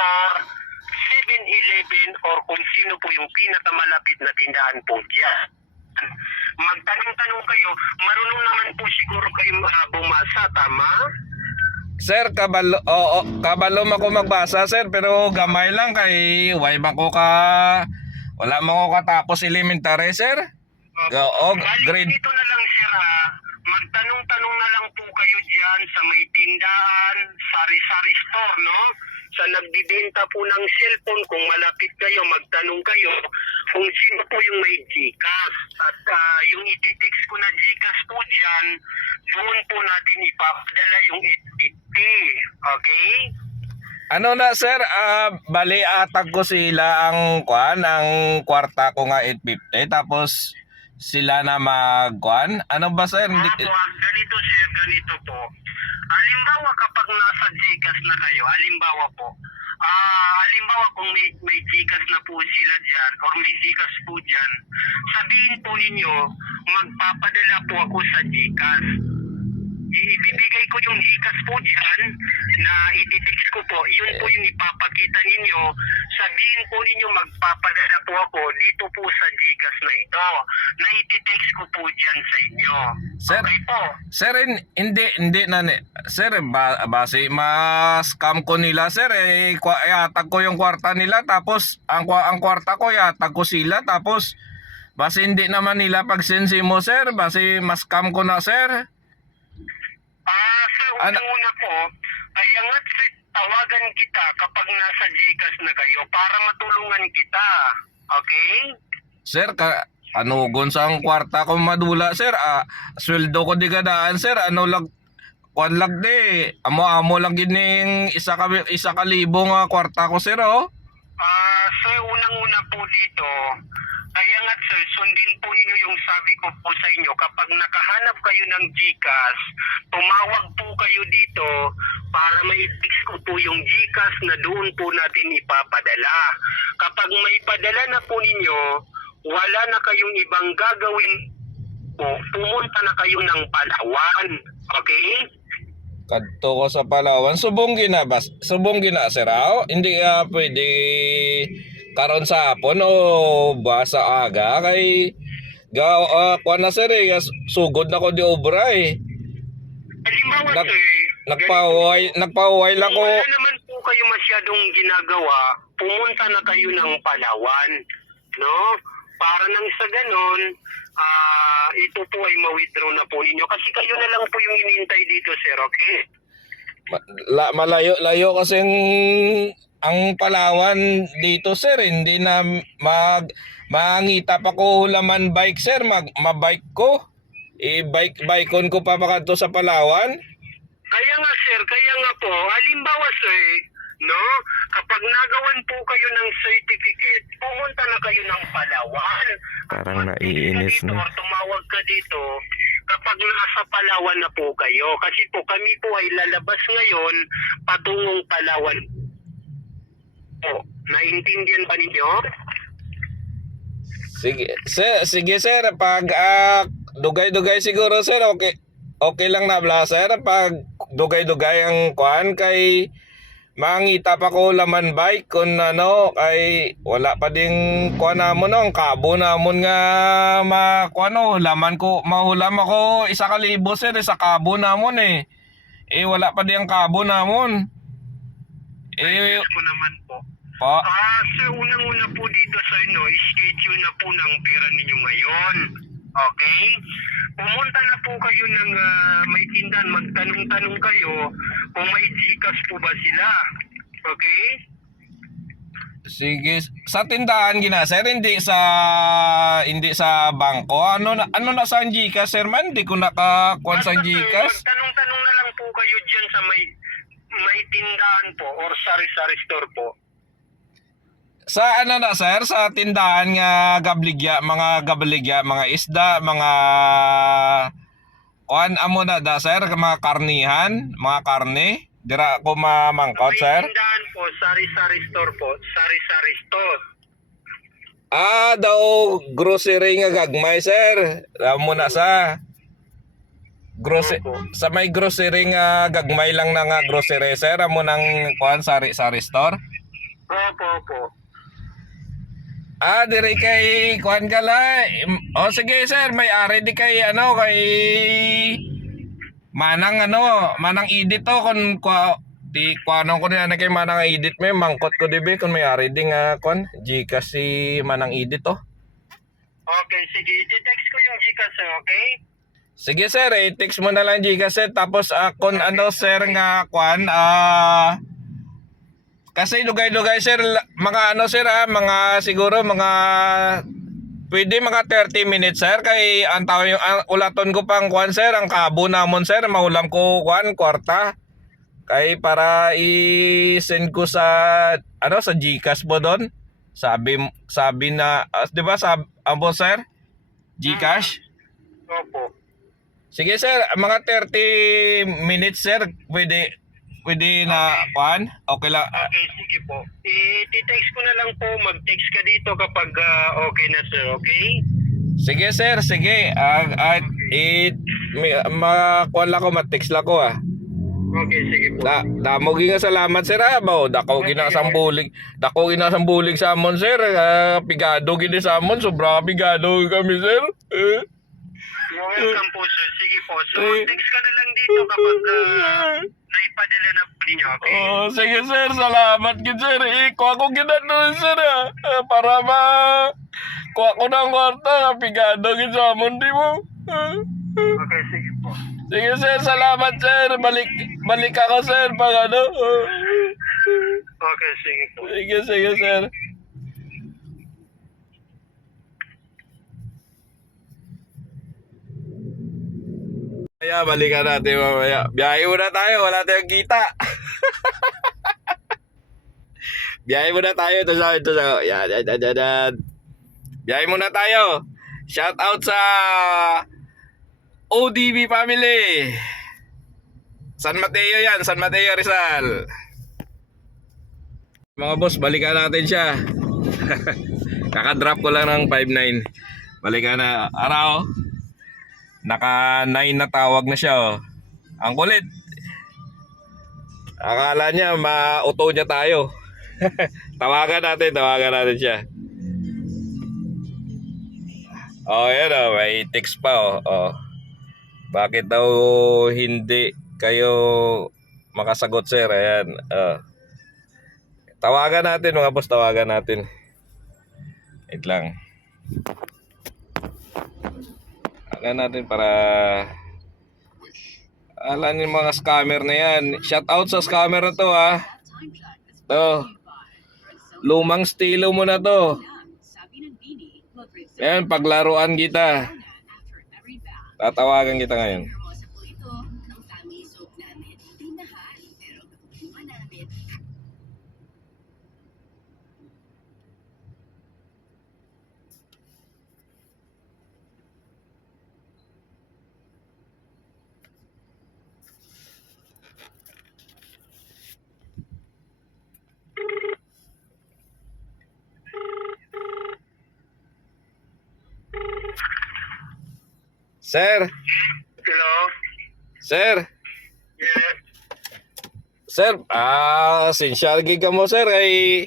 store, 7-Eleven, or kung sino po yung pinakamalapit na tindahan po dyan. Magtanong-tanong kayo, marunong naman po siguro kayo bumasa, tama? Sir, kabalo ako magbasa sir, pero gamay lang kay way man ko ka wala man ko katapos elementary sir. Balik dito na lang sir ha. Magtanong-tanong na lang po kayo dyan sa may tindahan, sari-sari store, no? Sa nagbibenta po ng cellphone, kung malapit kayo, magtanong kayo kung sino po yung may GCash. At yung ititext ko na GCash po dyan, doon po natin ipapadala yung 850. Okay? Ano na sir, bali atag ko sila ang kwarta ko nga 850 tapos sila na magkuan. Ano ba sir? Ganito sir, ganito po. Halimbawa kapag nasa GCash na kayo, halimbawa kung may GCash na po sila dyan or may GCash po dyan, sabihin po ninyo, magpapadala po ako sa GCash. Ibibigay ko yung GCash po dyan na ititext ko po, yun po yung ipapakita ninyo. Sabihin po ninyo, magpapadala po ako dito po sa GCash na ito, na ititext ko po dyan sa inyo. Sir, Okay po. sir, hindi na sir, base ma-scam ko nila sir, yatag ko yung kwarta nila tapos ang kwarta ko yatag ko sila tapos base hindi naman nila pagsensi mo sir, base ma-scam ko na sir. Sir, unang-una po, kaya nga tawagan kita kapag nasa GCash na kayo para matulungan kita. Okay? Sir, anugon sa ang kwarta ko madula sir, sweldo ko di gadaan sir, ano lag kwan lag di, amo lang gining isa ka libo nga kwarta ko sir oh. Sir, unang-una po dito, kaya nga sir, sundin po ninyo yung sabi ko po sa inyo, kapag nakahanap kayo ng GCash, tumawag po kayo dito para ma-fix ko po yung GCash na doon po natin ipapadala. Kapag may padala na po ninyo, wala na kayong ibang gagawin po, pumunta na kayo ng Palawan. Okay? Kadto ko sa Palawan, subong gina sir hindi pwede karon sa hapon o basa aga kay kuan na sir sugod na ko di obra Halimbawa sir, nagpaway lang ko. wala naman po kayo masyadong ginagawa, pumunta na kayo ng Palawan, no? Para nang sa ganon, ito po ay ma-withdraw na po ninyo. Kasi kayo na lang po yung inintay dito, sir, okay? Malayo kasing ang Palawan dito sir, hindi na mangita pa ko laman bike sir, mabike ko. Bikeon ko pa to sa Palawan. Kaya nga sir, kaya nga po, halimbawa sir, no? Kapag nagawan po kayo ng certificate, pumunta na kayo ng Palawan. Parang naiinis na. Or tumawag ka dito kapag nasa Palawan na po kayo. Kasi po kami po ay lalabas ngayon patungong Palawan. Po, naintindihan ba ninyo? Sige sir, pag dugay-dugay siguro sir, okay lang na bla sir, pag dugay-dugay ang kuan kay mangita pa ko laman bike kun ano kay wala pa ding kuan namon ang kabo namon nga makuano laman ko mahulam ako 1,000 sir sa kabo namon wala pa ding kabo namon Ko naman po. pa Sir, unang-una po dito sa inyo, schedule na po ng pera ninyo ngayon. Okay? Pumunta na po kayo ng may tindahan, magtanong-tanong kayo kung may GCash po ba sila. Okay? sige sa tindahan gina sir, hindi sa bangko. Ano na sa GCash sir man, hindi ko nakakuan sa Basta, sir, GCash. magtanong-tanong na lang po kayo dyan sa may tindahan po or sari-sari store po. Sa ano na sir, sa tindahan nga mga gabligya, mga isda, mga kuan amo na da sir, mga karnihan, mga karne, dira ko mamangkot sir. May tindahan po, sari-sari store po, sari-sari store. Daw grocery nga gagmay sir. Amo na sa sa may grocery nga gagmay lang na nga grocery sir, amo nang kuan sari-sari store. Opo. Dire kay kuan ka la. O sige sir, may ari di kay kay Manang edit to kun ti kuano ko na kay Manang edit may mangkot ko dibe kun may ari di nga kuan Gcash si Manang edit to. Okay, sige. I-text ko yung Gcash, sir, okay? Sige sir, i-text mo na lang Gcash sir tapos kun sir nga kuan kasi dugay-dugay sir mga sir mga siguro mga pwede mga 30 minutes sir kay ang ulaton ko pang kuan sir ang kabo namon sir maulam ko kuan kwarta kay para i-send ko sa sa Gcash mo doon sabi na 'di ba ambo sir Gcash. Opo. Sige sir, mga 30 minutes sir, pwede na kuan? Okay lang. Okay, sige po. I-text ko na lang po. Mag-text ka dito kapag okay na, sir, okay? Sige sir, sige. Kuan lang ko, ma-text lang ko Okay, sige po. Damo gi nga salamat sir dako ginasambulig sa amon sir. Pigado gid sa amon, sobra pigado kami sir. You're welcome po, sir. Sige po. So, text ka na lang dito kapag naipadala na po ninyo, okay? Oh, sige sir, salamat gid sir. Kuha ko ginanon sir para kuha ko ng kwarta, pigado gid sa amon di mo. Okay, sige po. Sige sir, salamat sir. Balik ako sir pag Okay, sige po. Sige sir. Kaya balikan natin mamaya. Biyahe muna tayo, wala tayong kita. Biyahe muna tayo. Ito sa. Yan. Biyahe muna tayo. Shout out sa ODB family. San Mateo yan, San Mateo Rizal. Mga boss, balikan natin siya. Kaka-drop ko lang ng 5.9. Balikan na. Araw. Naka 9 na tawag na siya Ang kulit. Akala niya mauto niya tayo. tawagan natin siya. Yan may text pa Bakit daw hindi kayo makasagot sir? Ayan. Tawagan natin mga boss, tawagan natin. Wait lang. Natin para alam yung mga scammer na yan. Shout out sa scammer na to to lumang estilo mo na to. Yan, paglaruan kita. Tatawagan kita ngayon. Sir. Hello? Sir. Yes. Sir, sinsyal giga mo sir ay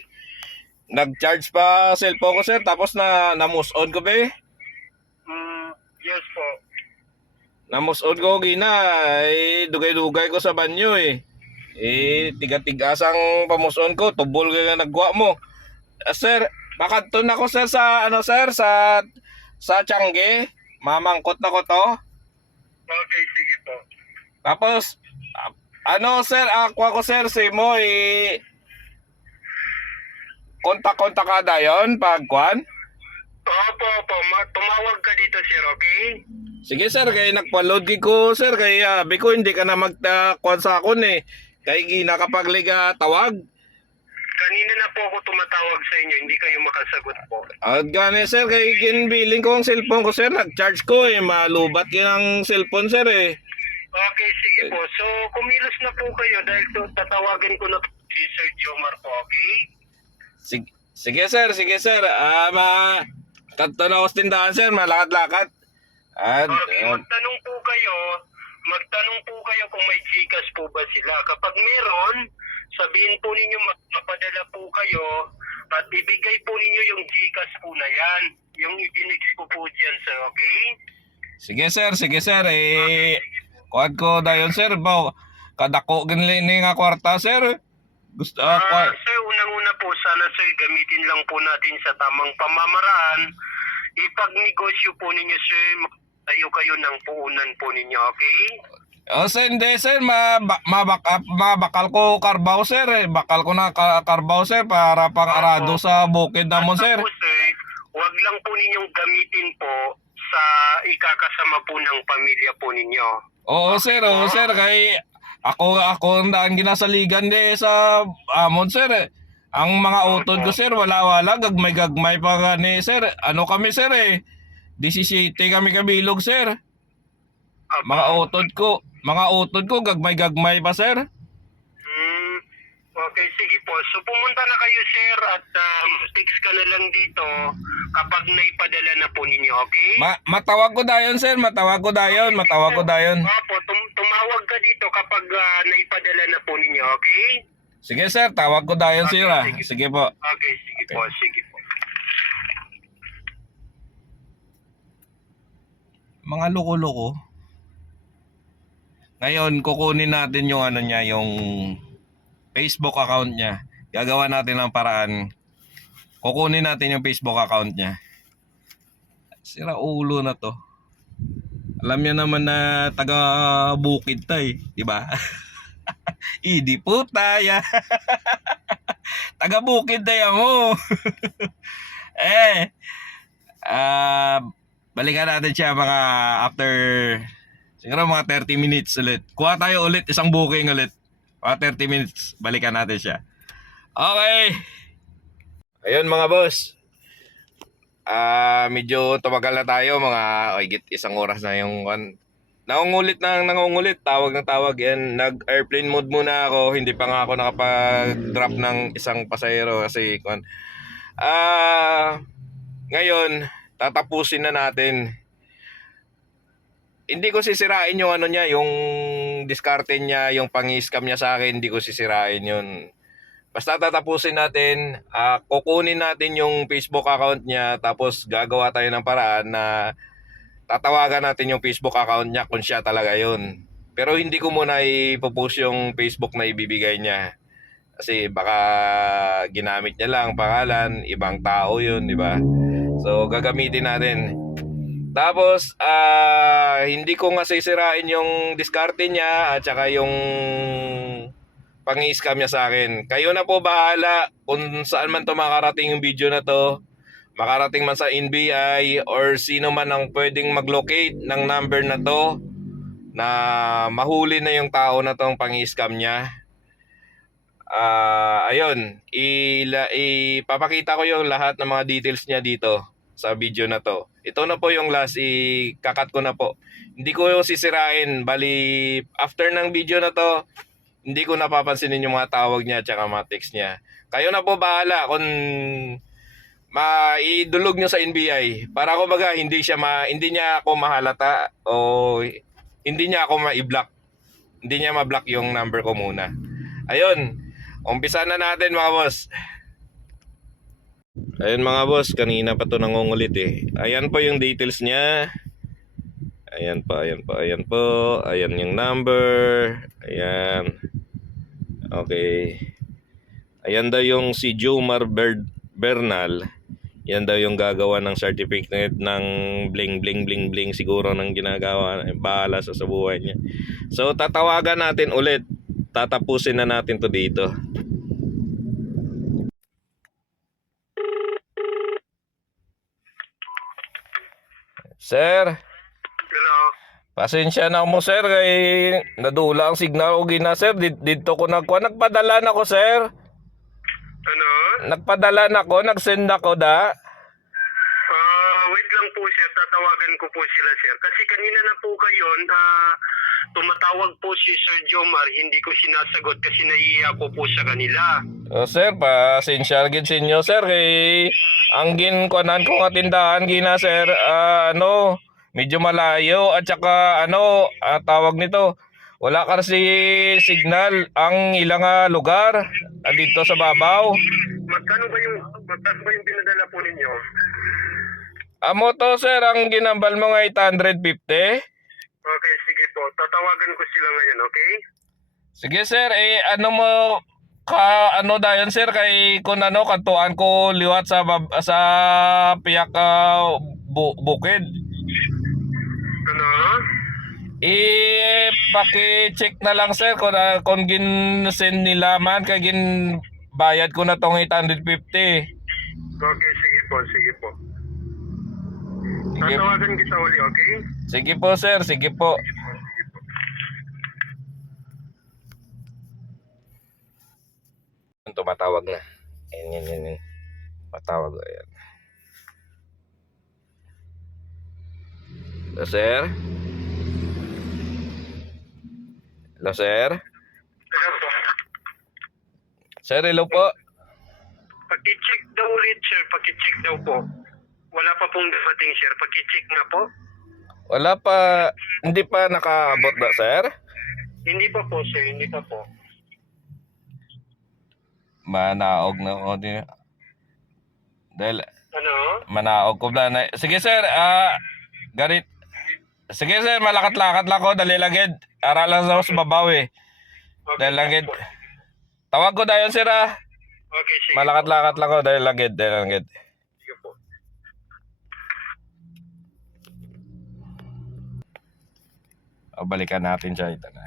nag-charge pa cellphone ko sir tapos na-move on ko ba Yes po. Na-move on ko gina dugay-dugay ko sa banyo tiga-tigasang pa-move on ko tubol nga nagwa mo. Sir, bakadton ako sir sa sir sa Tiangge. Mamangkot na ko to. Okay, sige po. Tapos sir, ako sir si mo kontak-kontak ka dayon pag kwan? Opo. Tumawag ka dito, sir, okay? Sige sir, kay nagpa-load ko sir kay ko hindi ka na magkwan sa akon kay ginakapagliga tawag. Kanina na po ako tumatawag sa inyo, hindi kayo makasagot po. Gani sir, kay ginbiling ko ang cellphone ko sir, nag-charge ko malubat yun ang cellphone sir Okay, sige po. So, kumilos na po kayo dahil tatawagan ko na si Sir Jomar po, okay? Sige sir. Kanto na ako sa tindahan sir, malakad-lakad. Okay, magtanong po kayo kung may Gcash po ba sila. Kapag meron, sabihin po ninyo mapadala po kayo kayo at ibigay po ninyo yung GCash po na yan. Yung itinext ko po dyan, sir, okay? Sige sir, kuan ko dayon sir, ba kadako ginli ni nga kwarta sir. Gusto Sir, unang-una po, sana sir, gamitin lang po natin sa tamang pamamaraan. Ipag-negosyo po ninyo, sir, tayo kayo ng puunan po ninyo, okay? sir, hindi sir, mabakal ko karbaw sir, bakal ko na karbaw sir para pang arado sa bukid namon sir. Po, sir, wag lang po ninyong gamitin po sa ikakasama po ng pamilya po ninyo. Oo sir, kay ako ang ginasaligan sa amon sir. Ang mga utod ko sir, wala gagmay pa gani sir. Ano kami sir 17 kami kabilog sir. Mga utod ko gagmay pa sir. Okay, sige po. So pumunta na kayo, sir, at text ka na lang dito kapag naipadala na po ninyo, okay? Matawag ko dayon sir, matawag ko dayon. Opo, tumawag ka dito kapag naipadala na po ninyo, okay? Sige sir, tawag ko dayon sir. Sige po. Okay, sige po, sige po. Mga loko-loko. Ngayon, kukunin natin yung ano niya, yung Facebook account niya. Gagawa natin ng paraan. Kukunin natin yung Facebook account niya. Sira ulo na to. Alam niya naman na taga bukid tayo, di ba? Idi po tayo. Taga bukid tayo mo. Balikan natin siya mga after siguro mga 30 minutes ulit. Kuha tayo ulit isang booking ulit. Mga 30 minutes, balikan natin siya. Okay. Ayun mga boss. Medyo tumagal na tayo, mga higit isang oras na yung nangungulit. Tawag ng tawag yan. Nag-airplane mode muna ako. Hindi pa nga ako nakapag-drop ng isang pasahero kasi ngayon, tatapusin na natin. Hindi ko sisirain yung ano niya, yung diskarte niya, yung pang-scam niya sa akin, hindi ko sisirain yun. Basta tatapusin natin, kukunin natin yung Facebook account niya, tapos gagawa tayo ng paraan na tatawagan natin yung Facebook account niya kung siya talaga yun. Pero hindi ko muna ipopost yung Facebook na ibibigay niya. Kasi baka ginamit niya lang pangalan, ibang tao yun, di ba? So gagamitin natin. Tapos, hindi ko nga sisirain yung diskarte niya at saka yung pang-i-scam niya sa akin. Kayo na po bahala kung saan man to makarating yung video na to. Makarating man sa NBI or sino man ang pwedeng mag-locate ng number na to na mahuli na yung tao na tong pang-i-scam niya. Ayun, ipapakita ko yung lahat ng mga details niya dito sa video na to. Ito na po yung last, ikakat ko na po. Hindi ko yung sisirain, bali after ng video na to, hindi ko napapansinin yung mga tawag niya at saka mga text niya. Kayo na po bahala kung maidulog nyo sa NBI para kumbaga hindi niya ako mahalata o hindi niya ako ma-block. Hindi niya ma-block yung number ko muna. Ayun, umpisa na natin mga boss. Ayun mga boss, kanina pa to nangungulit Ayan po yung details niya. Ayan po. Ayan yung number. Ayan. Okay. Ayan daw yung si Jomar Bernal. Yan daw yung gagawa ng certificate ng bling siguro ng ginagawa. Bahala sa buhay niya. So tatawagan natin ulit. Tatapusin na natin to dito. Sir, Hello? pasensya na mo sir kay nadula ang signal o gina sir. Dito ko nagpadala na ko sir. Ano? Nagpadala na ko, nagsend ako da. Wait lang po, sir. Tatawagan ko po sila, sir. Kasi kanina na po kayo, tumatawag po si Sir Jomar. Hindi ko sinasagot kasi naiiya ko po sa kanila. Sir, pasensya gid sa inyo sir kay ang ginkuanan ko nga tindahan gina sir, medyo malayo at saka tawag nito, wala kasi signal ang ilang lugar dito sa babaw. Magkano ba yung pinadala po ninyo? Amo to sir, ang ginambal mo nga 850. Okay, sige po. Tatawagan ko sila ngayon, okay? Sige sir, ano mo ano dayon sir kay kun ano kantuan ko liwat sa sa piyak bukid. Ano? Paki-check na lang sir kung gin-send nila man kay gin bayad ko na tong 850. Okay, sige po, sige po. Sige, Tatawagan kita uli, okay? sige po sir, sige po. Tumatawag na. Yan. Matawag. Ayan. Hello, sir? Hello, sir? Hello po. Sir, hello po. Paki-check daw ulit, sir. Paki-check daw po. Wala pa pong dumating, sir. Paki-check na po. Wala pa, hindi pa nakaabot na, sir? Hindi pa po, sir. Hindi pa po. Manaog na ako din. Dahil, Ano? manaog ko na. Sige, sir, garit. Sige, sir, malakat-lakat lang ko, dali lagid. Ara lang sa babaw eh. Okay, Dahil lagid. po. Tawag ko dayon, sir, Okay, sige. Malakat-lakat lang ko, dahil lagid. Sige po. O, balikan natin siya. Ito na.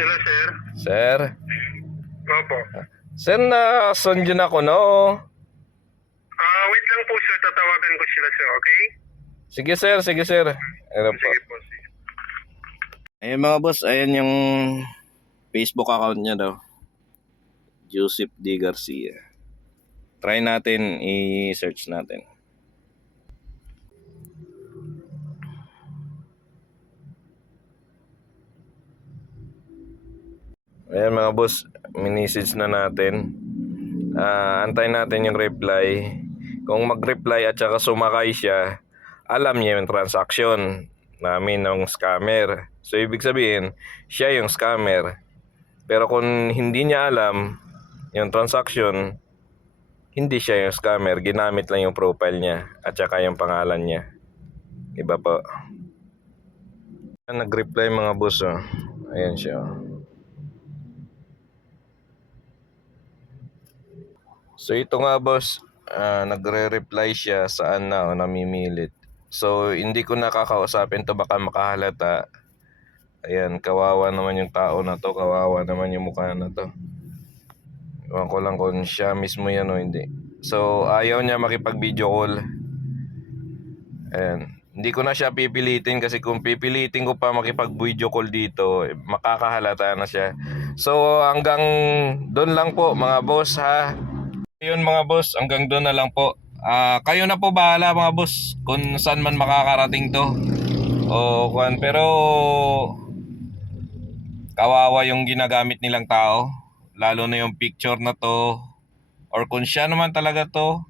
Hello, sir. Sir? Opo. Sir, na-sundyan ako, no? Wait lang po, sir. Tatawagan ko sila, sir, okay? Sige, sir. Ano po? Sige po, sige. Ayun mga boss, ayan yung Facebook account niya daw. Joseph D. Garcia. Try natin, i-search natin. Ayan mga boss, minisage na natin. Antayin natin yung reply. Kung mag-reply at saka sumakay siya, alam niya yung transaction namin ng scammer. So ibig sabihin, siya yung scammer. Pero kung hindi niya alam yung transaction, hindi siya yung scammer. Ginamit lang yung profile niya at saka yung pangalan niya. Iba po. Nag-reply mga boss. Oh. Ayan siya. So ito nga boss, nagre-reply siya saan na namimilit. So hindi ko nakakausapin to, baka makahalata. Ayan, kawawa naman yung tao na to, kawawa naman yung mukha na to. Ewan ko lang kung siya mismo yan o hindi. So ayaw niya makipag-video call. Ayan, hindi ko na siya pipilitin kasi kung pipilitin ko pa makipag-video call dito, makakahalata na siya. So hanggang doon lang po mga boss ha. Ayun mga boss, hanggang doon na lang po. Kayo na po bahala mga boss kung saan man makakarating to. Pero kawawa yung ginagamit nilang tao. Lalo na yung picture na to. Or kung siya naman talaga to,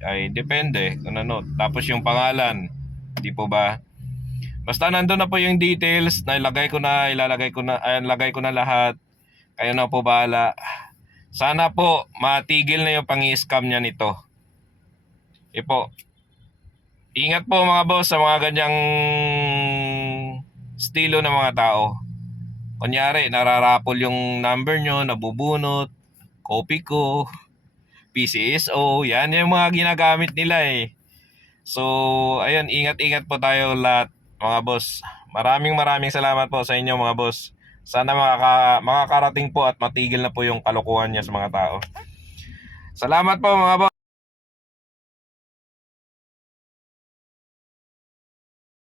ay depende kung ano. Tapos yung pangalan, di po ba? Basta nandun na po yung details, ilalagay ko na lahat. Kayo na po bahala. Sana po matigil na yung pang-i-scam niya nito. Po. Ingat po mga boss sa mga ganyang estilo ng mga tao. Kunyari, nararapol yung number nyo, nabubunot, copy ko, PCSO, yan yung mga ginagamit nila eh. So, ayun, ingat-ingat po tayo lahat mga boss. Maraming salamat po sa inyo mga boss. Sana makakarating po at matigil na po yung kalokohan niya sa mga tao. Salamat po mga boss.